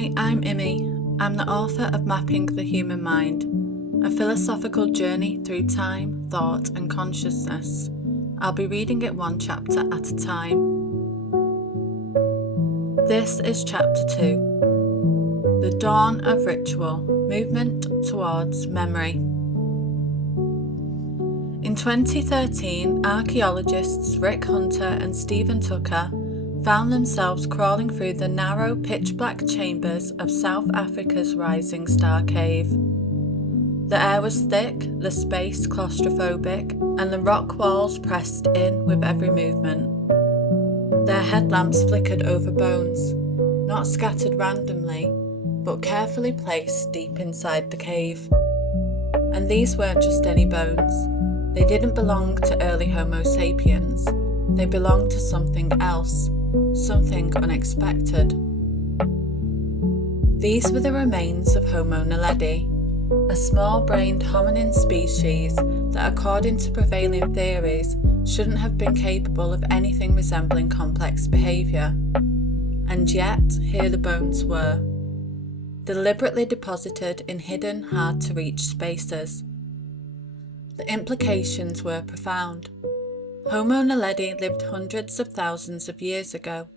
Hi, I'm Imi. I'm the author of Mapping the Human Mind, a philosophical journey through time, thought and consciousness. I'll be reading it one chapter at a time. This is Chapter 2, The Dawn of Ritual, Movement Towards Memory. In 2013, archaeologists Rick Hunter and Stephen Tucker found themselves crawling through the narrow, pitch-black chambers of South Africa's Rising Star Cave. The air was thick, the space claustrophobic, and the rock walls pressed in with every movement. Their headlamps flickered over bones, not scattered randomly, but carefully placed deep inside the cave. And these weren't just any bones. They didn't belong to early Homo sapiens. They belonged to something else. Something unexpected. These were the remains of Homo naledi, a small-brained hominin species that, according to prevailing theories, shouldn't have been capable of anything resembling complex behaviour. And yet, here the bones were, deliberately deposited in hidden, hard-to-reach spaces. The implications were profound. Homo naledi lived hundreds of thousands of years ago,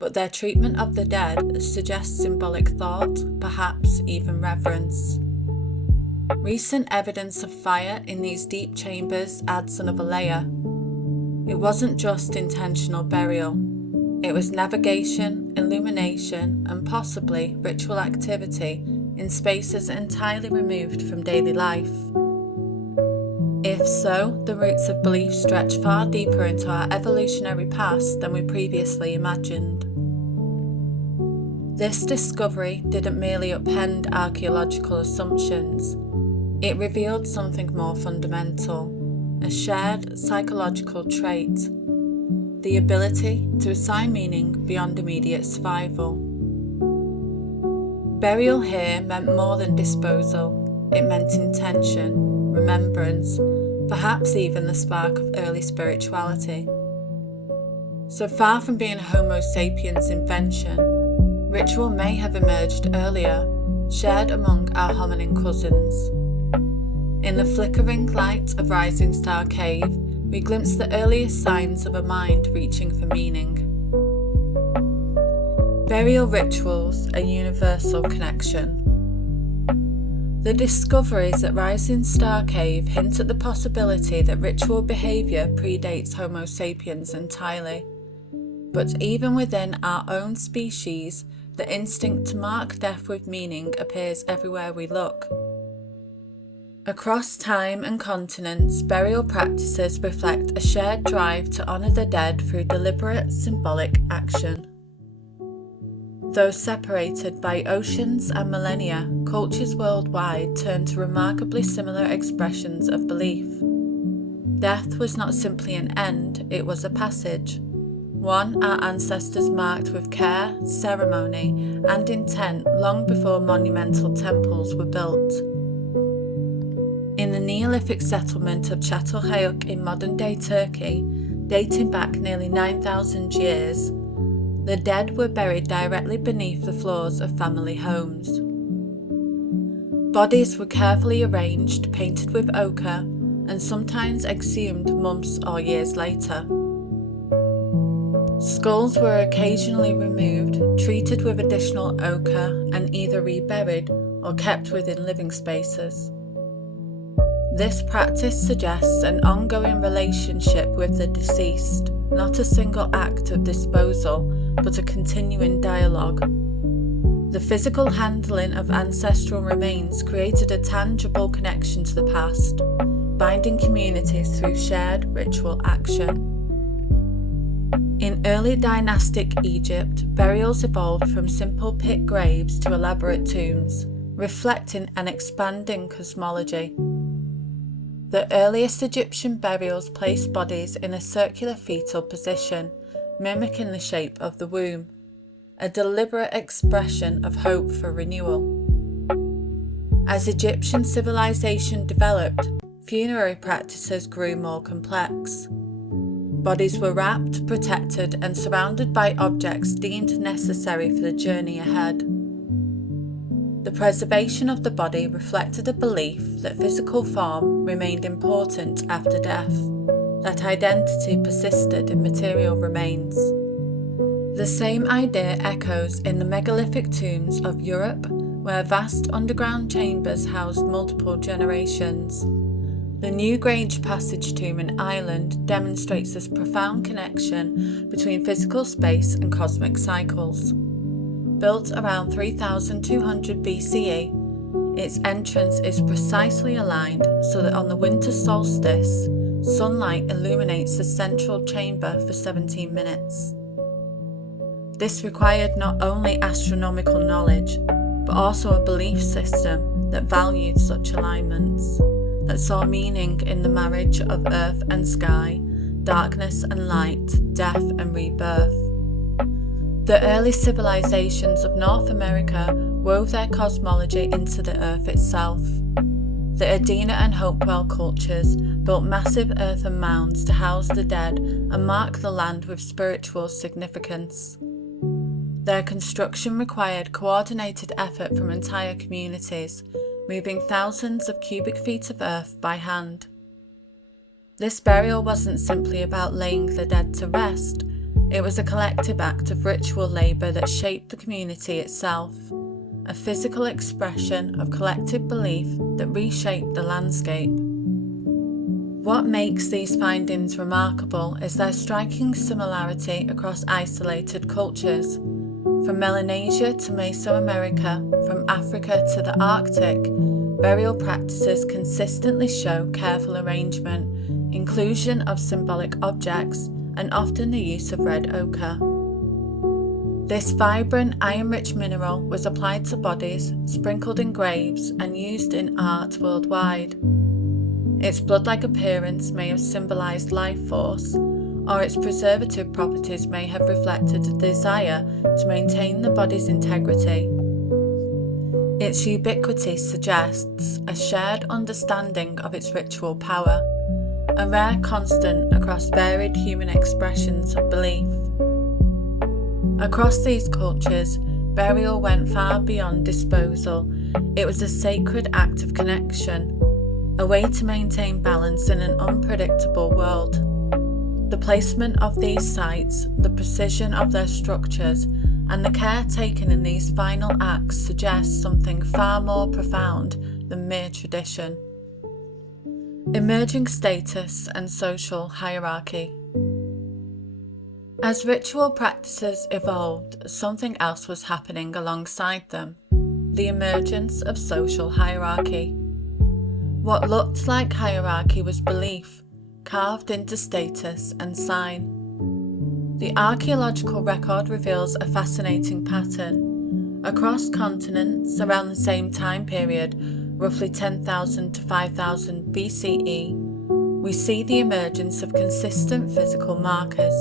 but their treatment of the dead suggests symbolic thought, perhaps even reverence. Recent evidence of fire in these deep chambers adds another layer. It wasn't just intentional burial. It was navigation, illumination, and possibly ritual activity in spaces entirely removed from daily life. If so, the roots of belief stretch far deeper into our evolutionary past than we previously imagined. This discovery didn't merely upend archaeological assumptions, it revealed something more fundamental, a shared psychological trait, the ability to assign meaning beyond immediate survival. Burial here meant more than disposal, it meant intention, remembrance, perhaps even the spark of early spirituality. So far from being a Homo sapiens invention, ritual may have emerged earlier, shared among our hominin cousins. In the flickering light of Rising Star Cave, we glimpse the earliest signs of a mind reaching for meaning. Burial rituals, a universal connection. The discoveries at Rising Star Cave hint at the possibility that ritual behaviour predates Homo sapiens entirely. But even within our own species, the instinct to mark death with meaning appears everywhere we look. Across time and continents, burial practices reflect a shared drive to honour the dead through deliberate, symbolic action. Though separated by oceans and millennia, cultures worldwide turn to remarkably similar expressions of belief. Death was not simply an end, it was a passage, one our ancestors marked with care, ceremony, and intent long before monumental temples were built. In the Neolithic settlement of Çatalhöyük in modern-day Turkey, dating back nearly 9,000 years, the dead were buried directly beneath the floors of family homes. Bodies were carefully arranged, painted with ochre, and sometimes exhumed months or years later. Skulls were occasionally removed, treated with additional ochre, and either reburied or kept within living spaces. This practice suggests an ongoing relationship with the deceased, not a single act of disposal, but a continuing dialogue. The physical handling of ancestral remains created a tangible connection to the past, binding communities through shared ritual action. In early dynastic Egypt, burials evolved from simple pit graves to elaborate tombs, reflecting an expanding cosmology. The earliest Egyptian burials placed bodies in a circular fetal position, mimicking the shape of the womb, a deliberate expression of hope for renewal. As Egyptian civilization developed, funerary practices grew more complex. Bodies were wrapped, protected, and surrounded by objects deemed necessary for the journey ahead. The preservation of the body reflected a belief that physical form remained important after death, that identity persisted in material remains. The same idea echoes in the megalithic tombs of Europe, where vast underground chambers housed multiple generations. The Newgrange Passage tomb in Ireland demonstrates this profound connection between physical space and cosmic cycles. Built around 3200 BCE, its entrance is precisely aligned so that on the winter solstice, sunlight illuminates the central chamber for 17 minutes. This required not only astronomical knowledge, but also a belief system that valued such alignments, that saw meaning in the marriage of earth and sky, darkness and light, death and rebirth. The early civilizations of North America wove their cosmology into the earth itself. The Adena and Hopewell cultures built massive earthen mounds to house the dead and mark the land with spiritual significance. Their construction required coordinated effort from entire communities, moving thousands of cubic feet of earth by hand. This burial wasn't simply about laying the dead to rest, it was a collective act of ritual labour that shaped the community itself, a physical expression of collective belief that reshaped the landscape. What makes these findings remarkable is their striking similarity across isolated cultures. From Melanesia to Mesoamerica, from Africa to the Arctic, burial practices consistently show careful arrangement, inclusion of symbolic objects, and often the use of red ochre. This vibrant iron-rich mineral was applied to bodies, sprinkled in graves, and used in art worldwide. Its blood-like appearance may have symbolized life force, or its preservative properties may have reflected a desire to maintain the body's integrity. Its ubiquity suggests a shared understanding of its ritual power, a rare constant across varied human expressions of belief. Across these cultures, burial went far beyond disposal. It was a sacred act of connection, a way to maintain balance in an unpredictable world. The placement of these sites, the precision of their structures, and the care taken in these final acts suggests something far more profound than mere tradition. Emerging status and social hierarchy. As ritual practices evolved, something else was happening alongside them: the emergence of social hierarchy. What looked like hierarchy was belief, carved into status and sign. The archaeological record reveals a fascinating pattern. Across continents, around the same time period, roughly 10,000 to 5,000 BCE, we see the emergence of consistent physical markers.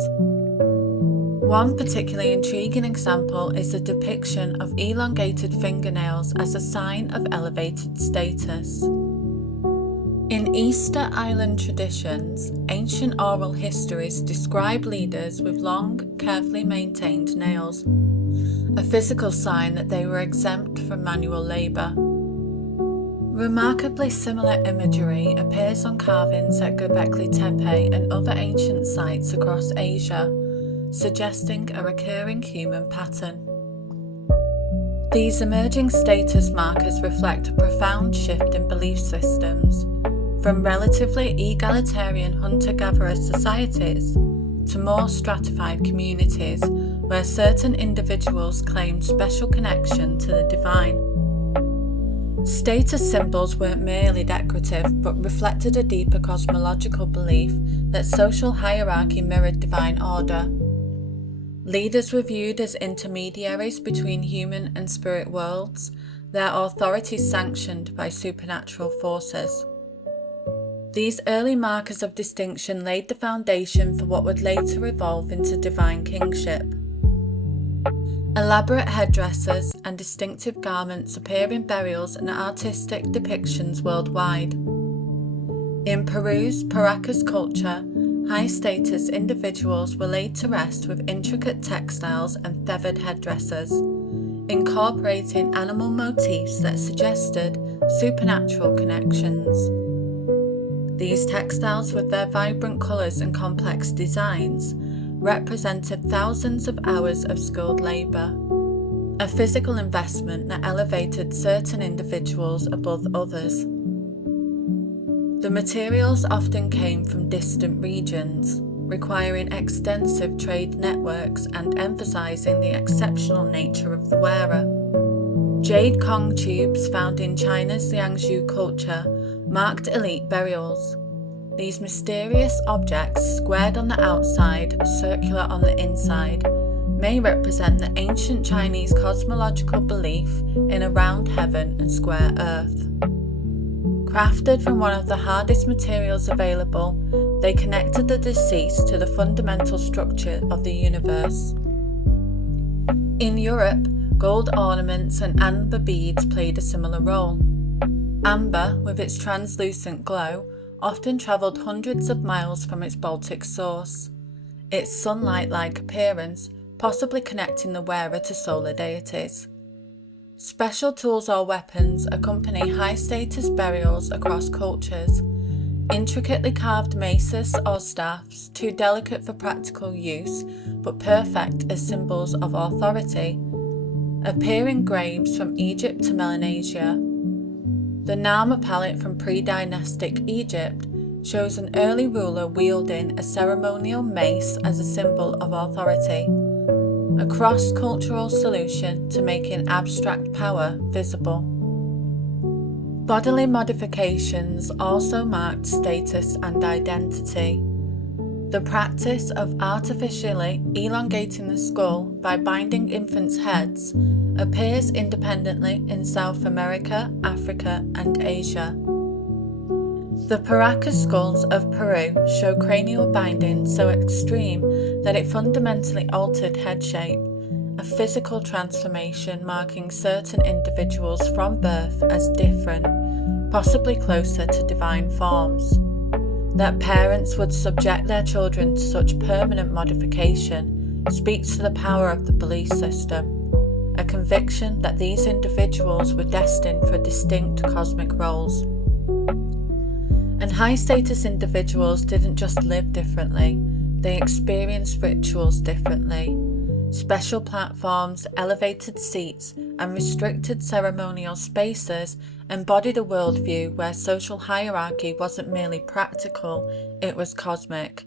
One particularly intriguing example is the depiction of elongated fingernails as a sign of elevated status. In Easter Island traditions, ancient oral histories describe leaders with long, carefully maintained nails, a physical sign that they were exempt from manual labour. Remarkably similar imagery appears on carvings at Göbekli Tepe and other ancient sites across Asia, suggesting a recurring human pattern. These emerging status markers reflect a profound shift in belief systems, from relatively egalitarian hunter-gatherer societies to more stratified communities where certain individuals claimed special connection to the divine. Status symbols weren't merely decorative, but reflected a deeper cosmological belief that social hierarchy mirrored divine order. Leaders were viewed as intermediaries between human and spirit worlds, their authority sanctioned by supernatural forces. These early markers of distinction laid the foundation for what would later evolve into divine kingship. Elaborate headdresses and distinctive garments appear in burials and artistic depictions worldwide. In Peru's Paracas culture, high-status individuals were laid to rest with intricate textiles and feathered headdresses. incorporating animal motifs that suggested supernatural connections. These textiles, with their vibrant colours and complex designs, represented thousands of hours of skilled labour, a physical investment that elevated certain individuals above others. The materials often came from distant regions, requiring extensive trade networks and emphasizing the exceptional nature of the wearer. Jade Kong tubes found in China's Liangzhu culture marked elite burials. These mysterious objects, squared on the outside, circular on the inside, may represent the ancient Chinese cosmological belief in a round heaven and square earth. Crafted from one of the hardest materials available, they connected the deceased to the fundamental structure of the universe. In Europe, gold ornaments and amber beads played a similar role. Amber, with its translucent glow, often travelled hundreds of miles from its Baltic source, its sunlight-like appearance possibly connecting the wearer to solar deities. Special tools or weapons accompany high-status burials across cultures. Intricately carved maces or staffs, too delicate for practical use but perfect as symbols of authority, appear in graves from Egypt to Melanesia. The Nama palette from pre-dynastic Egypt shows an early ruler wielding a ceremonial mace as a symbol of authority, a cross-cultural solution to making abstract power visible. Bodily modifications also marked status and identity. The practice of artificially elongating the skull by binding infants' heads appears independently in South America, Africa, and Asia. The Paraca skulls of Peru show cranial binding so extreme that it fundamentally altered head shape, a physical transformation marking certain individuals from birth as different, possibly closer to divine forms. That parents would subject their children to such permanent modification speaks to the power of the belief system, a conviction that these individuals were destined for distinct cosmic roles. And high-status individuals didn't just live differently, they experienced rituals differently. Special platforms, elevated seats, and restricted ceremonial spaces embodied a worldview where social hierarchy wasn't merely practical, it was cosmic.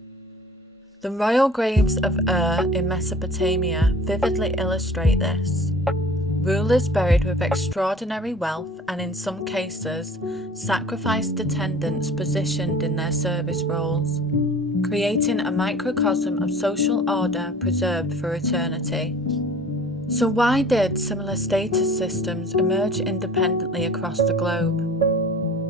The royal graves of Ur in Mesopotamia vividly illustrate this. Rulers buried with extraordinary wealth and, in some cases, sacrificed attendants positioned in their service roles, creating a microcosm of social order preserved for eternity. So why did similar status systems emerge independently across the globe?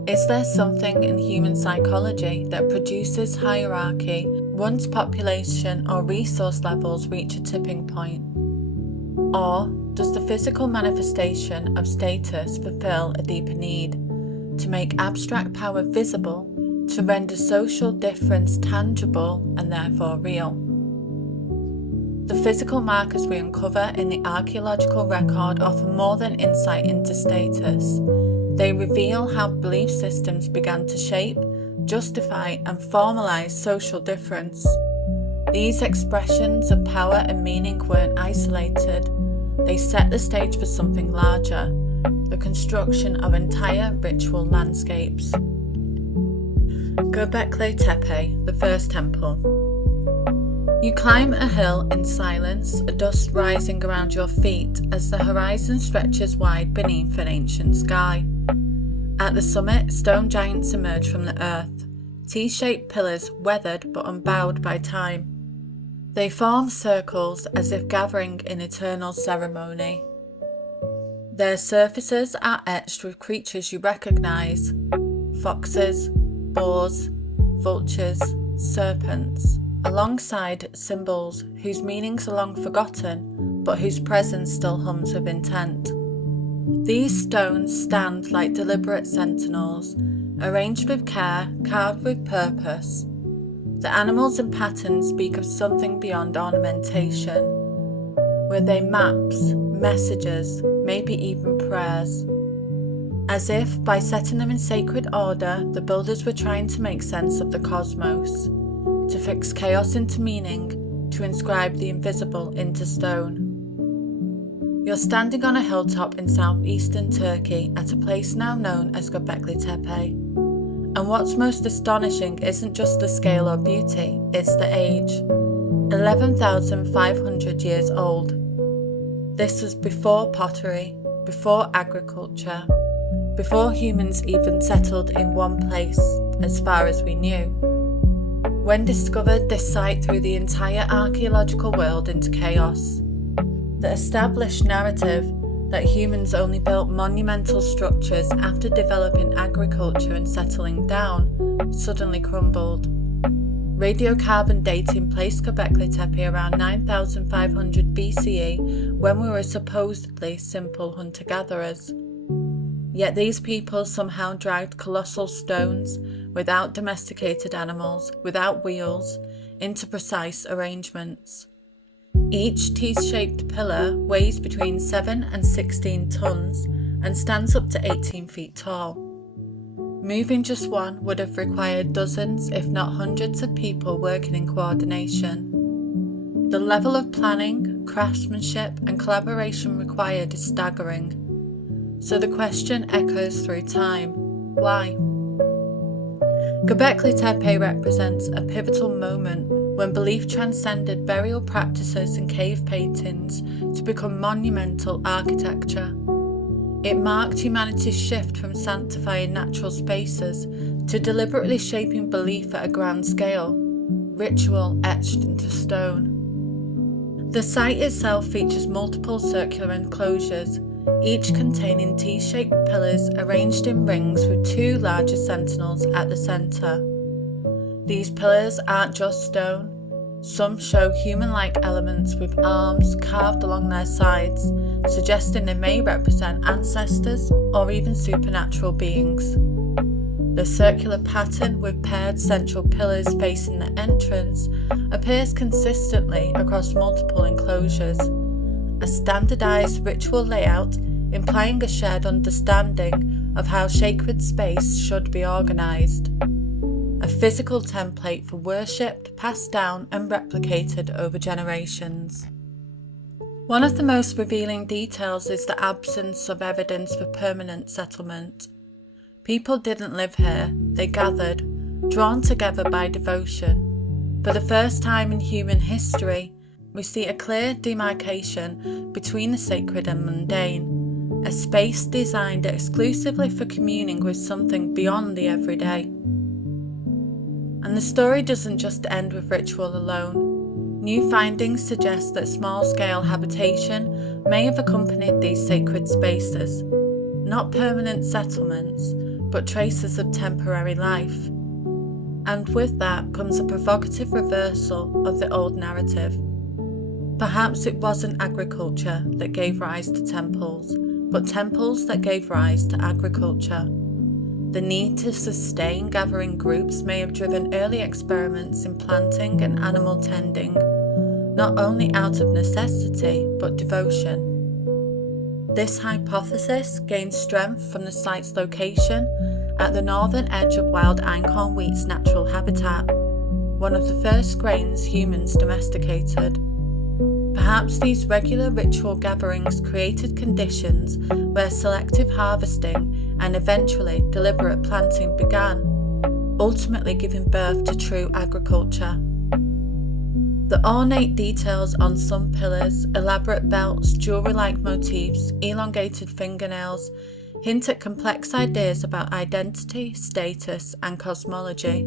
Is there something in human psychology that produces hierarchy once population or resource levels reach a tipping point? Or does the physical manifestation of status fulfill a deeper need, to make abstract power visible, to render social difference tangible and therefore real? The physical markers we uncover in the archaeological record offer more than insight into status. They reveal how belief systems began to shape, justify, and formalize social difference. These expressions of power and meaning weren't isolated. They set the stage for something larger, the construction of entire ritual landscapes. Göbekli Tepe, the first temple. You climb a hill in silence, a dust rising around your feet as the horizon stretches wide beneath an ancient sky. At the summit, stone giants emerge from the earth, T-shaped pillars weathered but unbowed by time. They form circles as if gathering in eternal ceremony. Their surfaces are etched with creatures you recognise: foxes, boars, vultures, serpents, alongside symbols whose meanings are long forgotten, but whose presence still hums with intent. These stones stand like deliberate sentinels, arranged with care, carved with purpose. The animals and patterns speak of something beyond ornamentation. Were they maps, messages, maybe even prayers? As if, by setting them in sacred order, the builders were trying to make sense of the cosmos, to fix chaos into meaning, to inscribe the invisible into stone. You're standing on a hilltop in southeastern Turkey at a place now known as Göbekli Tepe. And what's most astonishing isn't just the scale or beauty, it's the age. 11,500 years old. This was before pottery, before agriculture, before humans even settled in one place, as far as we knew. When discovered, this site threw the entire archaeological world into chaos. The established narrative that humans only built monumental structures after developing agriculture and settling down suddenly crumbled. Radiocarbon dating placed Göbekli Tepe around 9,500 BCE, when we were supposedly simple hunter-gatherers. Yet these people somehow dragged colossal stones, without domesticated animals, without wheels, into precise arrangements. Each T-shaped pillar weighs between 7 and 16 tons and stands up to 18 feet tall. Moving just one would have required dozens, if not hundreds of people working in coordination. The level of planning, craftsmanship and collaboration required is staggering. So the question echoes through time: why? Göbekli Tepe represents a pivotal moment when belief transcended burial practices and cave paintings to become monumental architecture. It marked humanity's shift from sanctifying natural spaces to deliberately shaping belief at a grand scale, ritual etched into stone. The site itself features multiple circular enclosures, each containing T-shaped pillars arranged in rings with two larger sentinels at the centre. These pillars aren't just stone. Some show human-like elements with arms carved along their sides, suggesting they may represent ancestors or even supernatural beings. The circular pattern with paired central pillars facing the entrance appears consistently across multiple enclosures, a standardized ritual layout implying a shared understanding of how sacred space should be organized. A physical template for worship passed down and replicated over generations. One of the most revealing details is the absence of evidence for permanent settlement. People didn't live here, they gathered, drawn together by devotion. For the first time in human history, we see a clear demarcation between the sacred and mundane, a space designed exclusively for communing with something beyond the everyday. And the story doesn't just end with ritual alone. New findings suggest that small-scale habitation may have accompanied these sacred spaces, not permanent settlements, but traces of temporary life. And with that comes a provocative reversal of the old narrative. Perhaps it wasn't agriculture that gave rise to temples, but temples that gave rise to agriculture. The need to sustain gathering groups may have driven early experiments in planting and animal tending, not only out of necessity, but devotion. This hypothesis gains strength from the site's location at the northern edge of wild einkorn wheat's natural habitat, one of the first grains humans domesticated. Perhaps these regular ritual gatherings created conditions where selective harvesting and eventually deliberate planting began, ultimately giving birth to true agriculture. The ornate details on some pillars, elaborate belts, jewelry-like motifs, elongated fingernails, hint at complex ideas about identity, status, and cosmology.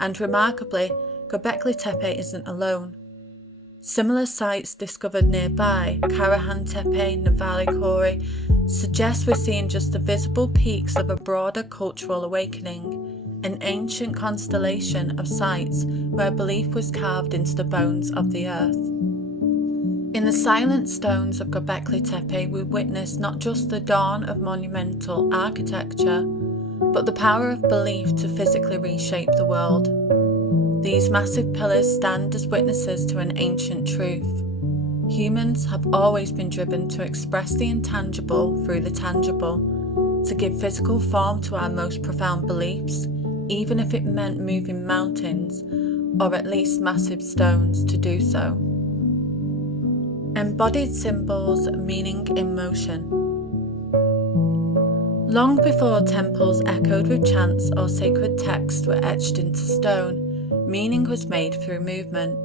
And remarkably, Göbekli Tepe isn't alone. Similar sites discovered nearby, Karahan Tepe, Navali Kori, suggest we're seeing just the visible peaks of a broader cultural awakening, an ancient constellation of sites where belief was carved into the bones of the earth. In the silent stones of Göbekli Tepe, we witness not just the dawn of monumental architecture, but the power of belief to physically reshape the world. These massive pillars stand as witnesses to an ancient truth. Humans have always been driven to express the intangible through the tangible, to give physical form to our most profound beliefs, even if it meant moving mountains, or at least massive stones to do so. Embodied symbols meaning in motion. Long before temples echoed with chants or sacred texts were etched into stone, meaning was made through movement.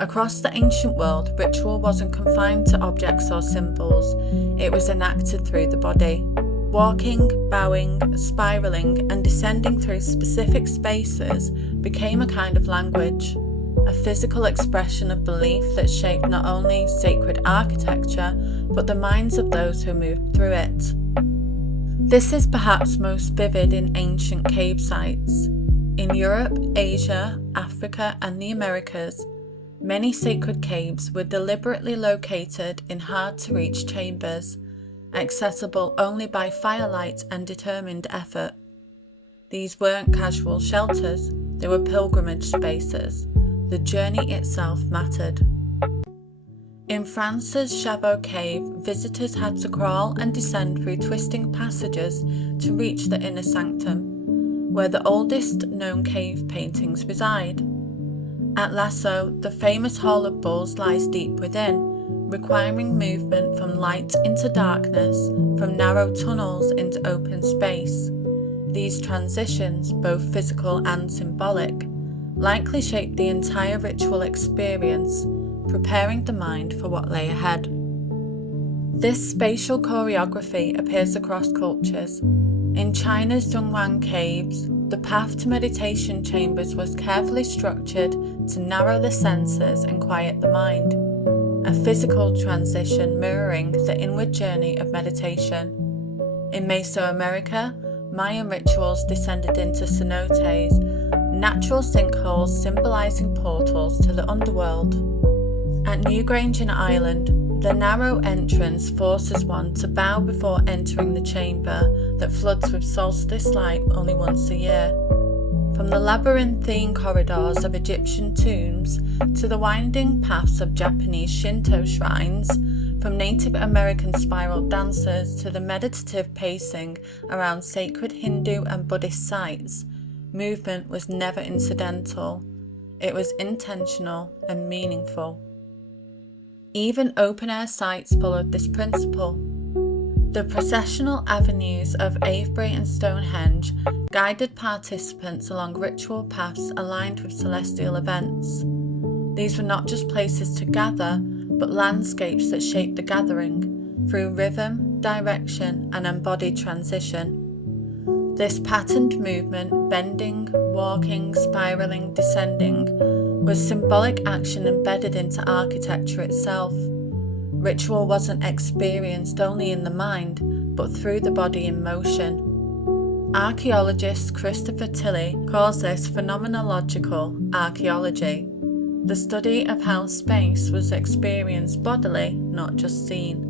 Across the ancient world, ritual wasn't confined to objects or symbols, it was enacted through the body. Walking, bowing, spiraling, and descending through specific spaces became a kind of language, a physical expression of belief that shaped not only sacred architecture, but the minds of those who moved through it. This is perhaps most vivid in ancient cave sites. In Europe, Asia, Africa, and the Americas, many sacred caves were deliberately located in hard-to-reach chambers, accessible only by firelight and determined effort. These weren't casual shelters, they were pilgrimage spaces. The journey itself mattered. In France's Chavot Cave, visitors had to crawl and descend through twisting passages to reach the inner sanctum, where the oldest known cave paintings reside. At Lascaux, the famous Hall of Bulls lies deep within, requiring movement from light into darkness, from narrow tunnels into open space. These transitions, both physical and symbolic, likely shaped the entire ritual experience, preparing the mind for what lay ahead. This spatial choreography appears across cultures. In China's Zhonghuang caves, the path to meditation chambers was carefully structured to narrow the senses and quiet the mind, a physical transition mirroring the inward journey of meditation. In Mesoamerica, Mayan rituals descended into cenotes, natural sinkholes symbolizing portals to the underworld. At Newgrange in Ireland, the narrow entrance forces one to bow before entering the chamber that floods with solstice light only once a year. From the labyrinthine corridors of Egyptian tombs to the winding paths of Japanese Shinto shrines, from Native American spiral dances to the meditative pacing around sacred Hindu and Buddhist sites, movement was never incidental. It was intentional and meaningful. Even open-air sites followed this principle. The processional avenues of Avebury and Stonehenge guided participants along ritual paths aligned with celestial events. These were not just places to gather, but landscapes that shaped the gathering through rhythm, direction, and embodied transition. This patterned movement, bending, walking, spiraling, descending, was symbolic action embedded into architecture itself. Ritual wasn't experienced only in the mind, but through the body in motion. Archaeologist Christopher Tilley calls this phenomenological archaeology, the study of how space was experienced bodily, not just seen.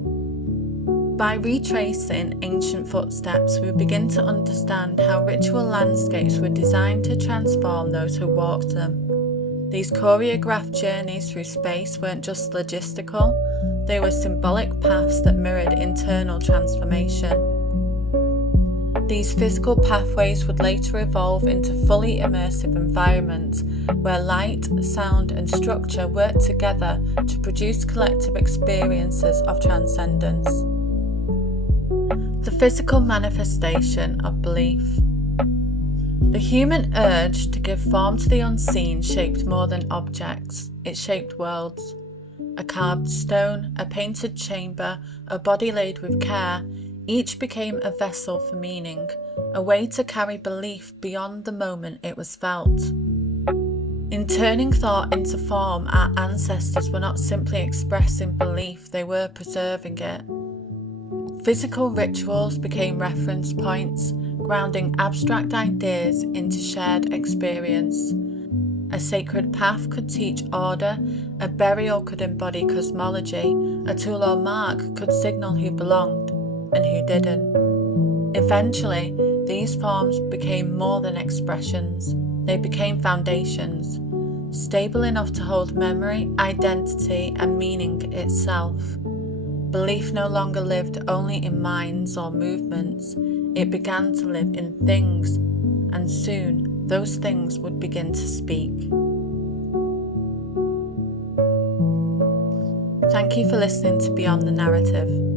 By retracing ancient footsteps, we begin to understand how ritual landscapes were designed to transform those who walked them. These choreographed journeys through space weren't just logistical, they were symbolic paths that mirrored internal transformation. These physical pathways would later evolve into fully immersive environments where light, sound, and structure worked together to produce collective experiences of transcendence. The physical manifestation of belief. The human urge to give form to the unseen shaped more than objects, it shaped worlds. A carved stone, a painted chamber, a body laid with care, each became a vessel for meaning, a way to carry belief beyond the moment it was felt. In turning thought into form, our ancestors were not simply expressing belief, they were preserving it. Physical rituals became reference points, grounding abstract ideas into shared experience. A sacred path could teach order, a burial could embody cosmology, a tool or mark could signal who belonged and who didn't. Eventually, these forms became more than expressions, they became foundations. stable enough to hold memory, identity, and meaning itself. Belief no longer lived only in minds or movements, it began to live in things, and soon those things would begin to speak. Thank you for listening to Beyond the Narrative.